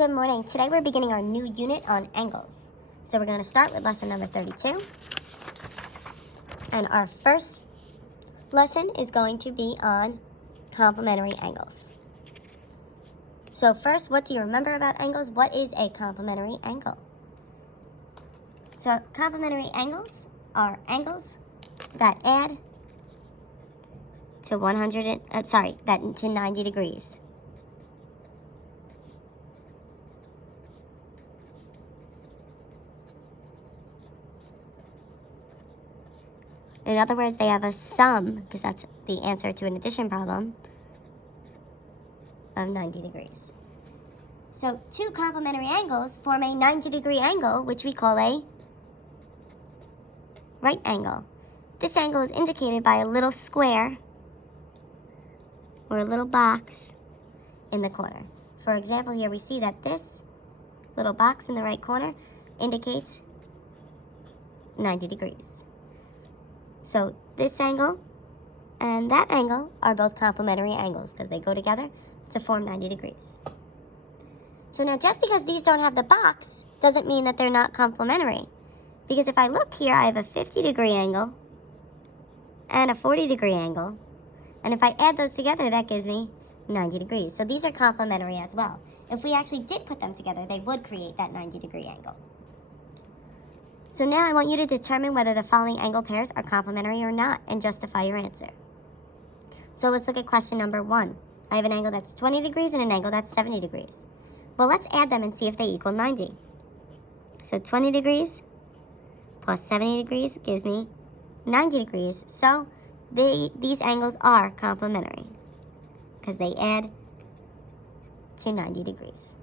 Good morning. Today we're beginning our new unit on angles. So we're going to start with lesson number 32. And our first lesson is going to be on complementary angles. So first, what do you remember about angles? What is a complementary angle? So complementary angles are angles that add to 90 degrees. In other words, they have a sum, because that's the answer to an addition problem, of 90 degrees. So two complementary angles form a 90-degree angle, which we call a right angle. This angle is indicated by a little square or a little box in the corner. For example, here we see that this little box in the right corner indicates 90 degrees. So this angle and that angle are both complementary angles because they go together to form 90 degrees. So now just because these don't have the box doesn't mean that they're not complementary. Because if I look here, I have a 50-degree angle and a 40-degree angle. And if I add those together, that gives me 90 degrees. So these are complementary as well. If we actually did put them together, they would create that 90-degree angle. So now I want you to determine whether the following angle pairs are complementary or not and justify your answer. So let's look at question number 1. I have an angle that's 20 degrees and an angle that's 70 degrees. Well, let's add them and see if they equal 90. So 20 degrees plus 70 degrees gives me 90 degrees. So these angles are complementary because they add to 90 degrees.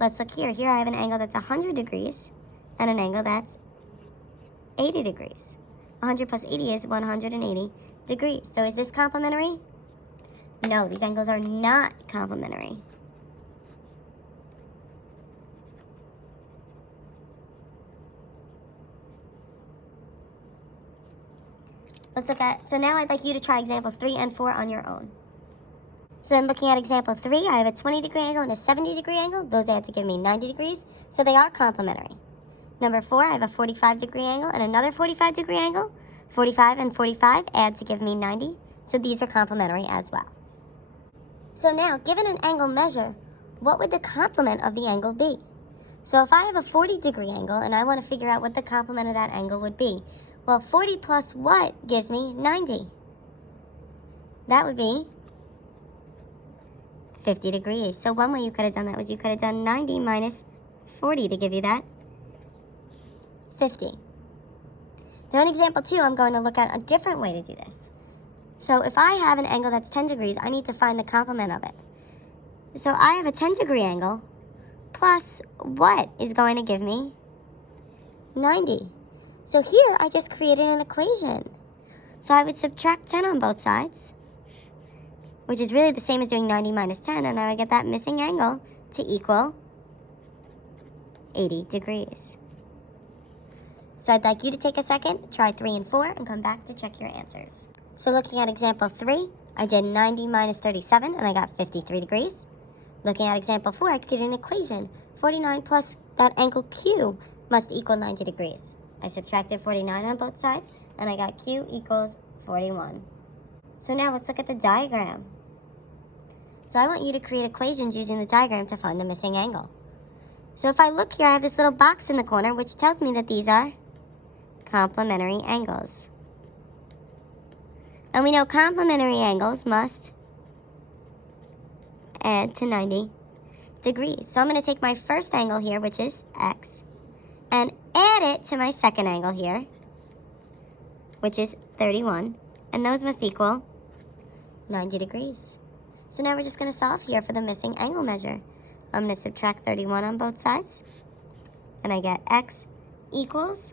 Let's look here. Here I have an angle that's 100 degrees and an angle that's 80 degrees. 100 plus 80 is 180 degrees. So is this complementary? No, these angles are not complementary. Let's look at, so now I'd like you to try examples 3 and 4 on your own. So then looking at example 3, I have a 20-degree angle and a 70-degree angle. Those add to give me 90 degrees, so they are complementary. Number 4, I have a 45-degree angle and another 45-degree angle. 45 and 45 add to give me 90, so these are complementary as well. So now, given an angle measure, what would the complement of the angle be? So if I have a 40-degree angle and I want to figure out what the complement of that angle would be, well, 40 plus what gives me 90? That would be 50 degrees. So one way you could have done that was you could have done 90 minus 40 to give you that 50. Now in example 2, I'm going to look at a different way to do this. So if I have an angle that's 10 degrees, I need to find the complement of it. So I have a 10-degree angle plus what is going to give me 90? So here I just created an equation. So I would subtract 10 on both sides, which is really the same as doing 90 minus 10, and I would get that missing angle to equal 80 degrees. So I'd like you to take a second, try 3 and 4, and come back to check your answers. So looking at example 3, I did 90 minus 37, and I got 53 degrees. Looking at example 4, I created an equation. 49 plus that angle Q must equal 90 degrees. I subtracted 49 on both sides, and I got Q equals 41. So now let's look at the diagram. So I want you to create equations using the diagram to find the missing angle. So if I look here, I have this little box in the corner, which tells me that these are complementary angles. And we know complementary angles must add to 90 degrees. So I'm going to take my first angle here, which is X, and add it to my second angle here, which is 31, and those must equal 90 degrees. So now we're just going to solve here for the missing angle measure. I'm going to subtract 31 on both sides, and I get X equals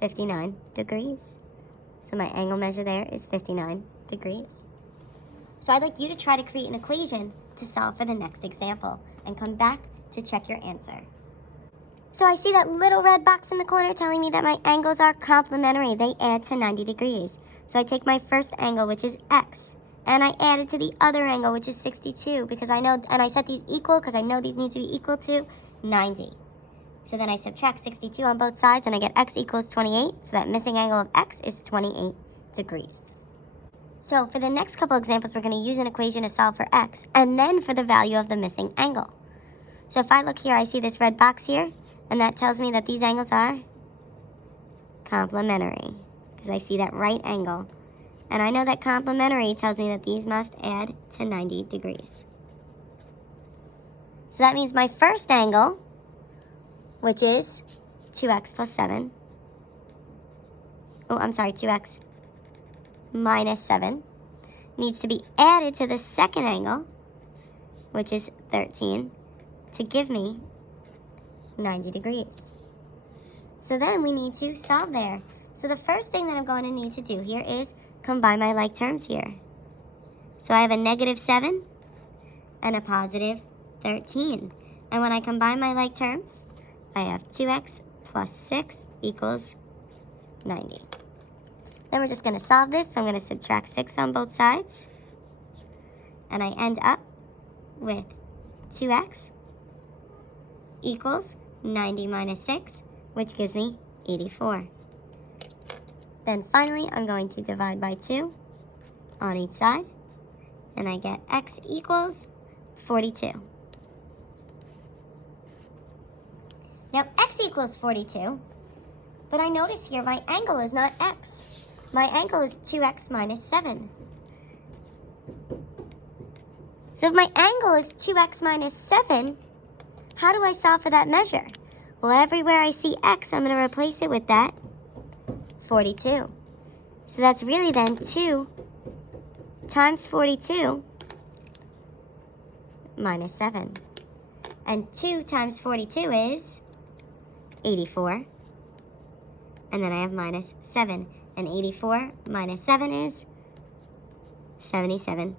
59 degrees. So my angle measure there is 59 degrees. So I'd like you to try to create an equation to solve for the next example and come back to check your answer. So I see that little red box in the corner telling me that my angles are complementary. They add to 90 degrees. So I take my first angle, which is X, and I add it to the other angle, which is 62, because I know, and I set these equal because I know these need to be equal to 90. So then I subtract 62 on both sides, and I get x equals 28, so that missing angle of x is 28 degrees. So for the next couple examples, we're going to use an equation to solve for x, and then for the value of the missing angle. So if I look here, I see this red box here, and that tells me that these angles are complementary, because I see that right angle. And I know that complementary tells me that these must add to 90 degrees. So that means my first angle, which is 2x plus 7. Oh, I'm sorry, 2x minus 7, needs to be added to the second angle, which is 13, to give me 90 degrees. So then we need to solve there. So the first thing that I'm going to need to do here is combine my like terms here. So I have a negative 7 and a positive 13. And when I combine my like terms, I have 2x plus 6 equals 90. Then we're just going to solve this. So I'm going to subtract 6 on both sides. And I end up with 2x equals 90 minus 6, which gives me 84. Then finally, I'm going to divide by 2 on each side, and I get x equals 42. Now, x equals 42, but I notice here my angle is not x. My angle is 2x minus 7. So if my angle is 2x minus 7, how do I solve for that measure? Well, everywhere I see x, I'm going to replace it with that 42. So that's really then 2 times 42 minus 7. And 2 times 42 is 84. And then I have minus 7. And 84 minus 7 is 77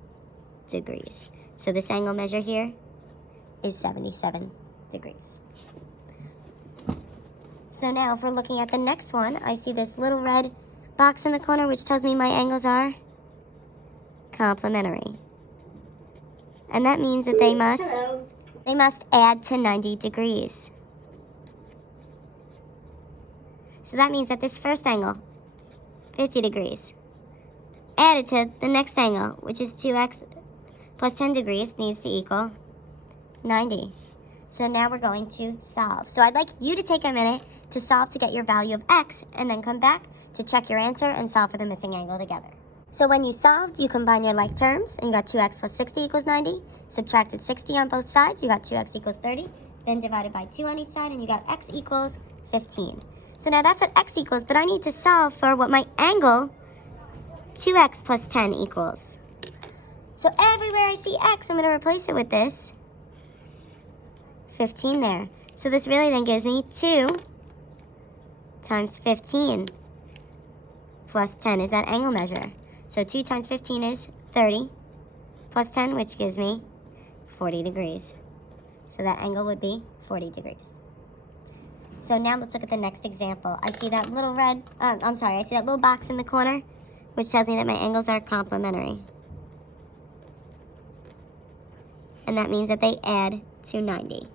degrees. So this angle measure here is 77 degrees. So now if we're looking at the next one, I see this little red box in the corner which tells me my angles are complementary. And that means that they must add to 90 degrees. So that means that this first angle, 50 degrees, added to the next angle, which is 2x plus 10 degrees, needs to equal 90. So now we're going to solve. So I'd like you to take a minute to solve to get your value of x, and then come back to check your answer and solve for the missing angle together. So when you solved, you combine your like terms, and you got 2x plus 60 equals 90. Subtracted 60 on both sides, you got 2x equals 30. Then divided by 2 on each side, and you got x equals 15. So now that's what x equals, but I need to solve for what my angle 2x plus 10 equals. So everywhere I see x, I'm going to replace it with this 15 there. So this really then gives me 2 times 15 plus 10 is that angle measure. So 2 times 15 is 30 plus 10, which gives me 40 degrees. So that angle would be 40 degrees. So now let's look at the next example. I see that little I see that little box in the corner, which tells me that my angles are complementary. And that means that they add to 90.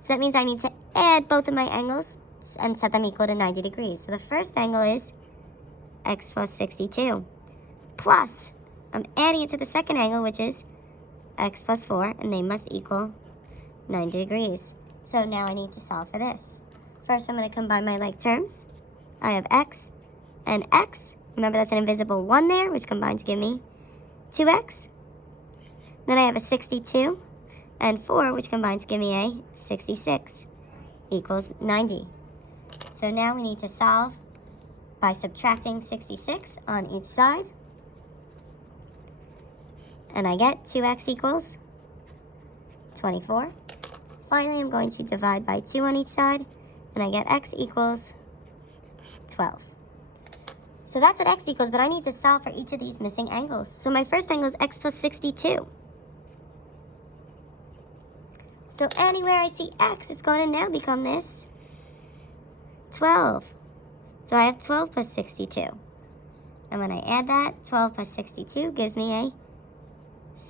So that means I need to add both of my angles and set them equal to 90 degrees. So the first angle is x plus 62. Plus, I'm adding it to the second angle, which is x plus 4, and they must equal 90 degrees. So now I need to solve for this. First, I'm going to combine my like terms. I have x and x. Remember, that's an invisible 1 there, which combine to give me 2x. Then I have a 62 and 4, which combine to give me a 66 equals 90. So now we need to solve by subtracting 66 on each side. And I get 2x equals 24. Finally, I'm going to divide by 2 on each side, and I get x equals 12. So that's what x equals, but I need to solve for each of these missing angles. So my first angle is x plus 62. So anywhere I see x, it's going to now become this 12. So I have 12 plus 62. And when I add that, 12 plus 62 gives me a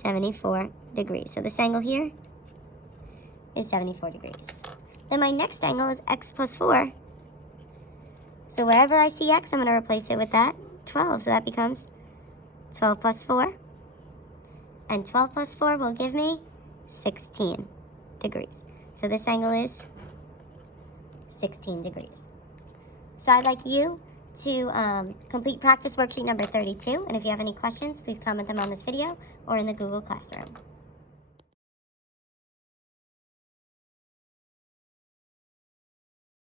74 degrees. So this angle here is 74 degrees. Then my next angle is x plus 4. So wherever I see x, I'm going to replace it with that 12. So that becomes 12 plus 4. And 12 plus 4 will give me 16 degrees. So this angle is 16 degrees. So I'd like you to complete practice worksheet number 32. And if you have any questions, please comment them on this video or in the Google Classroom.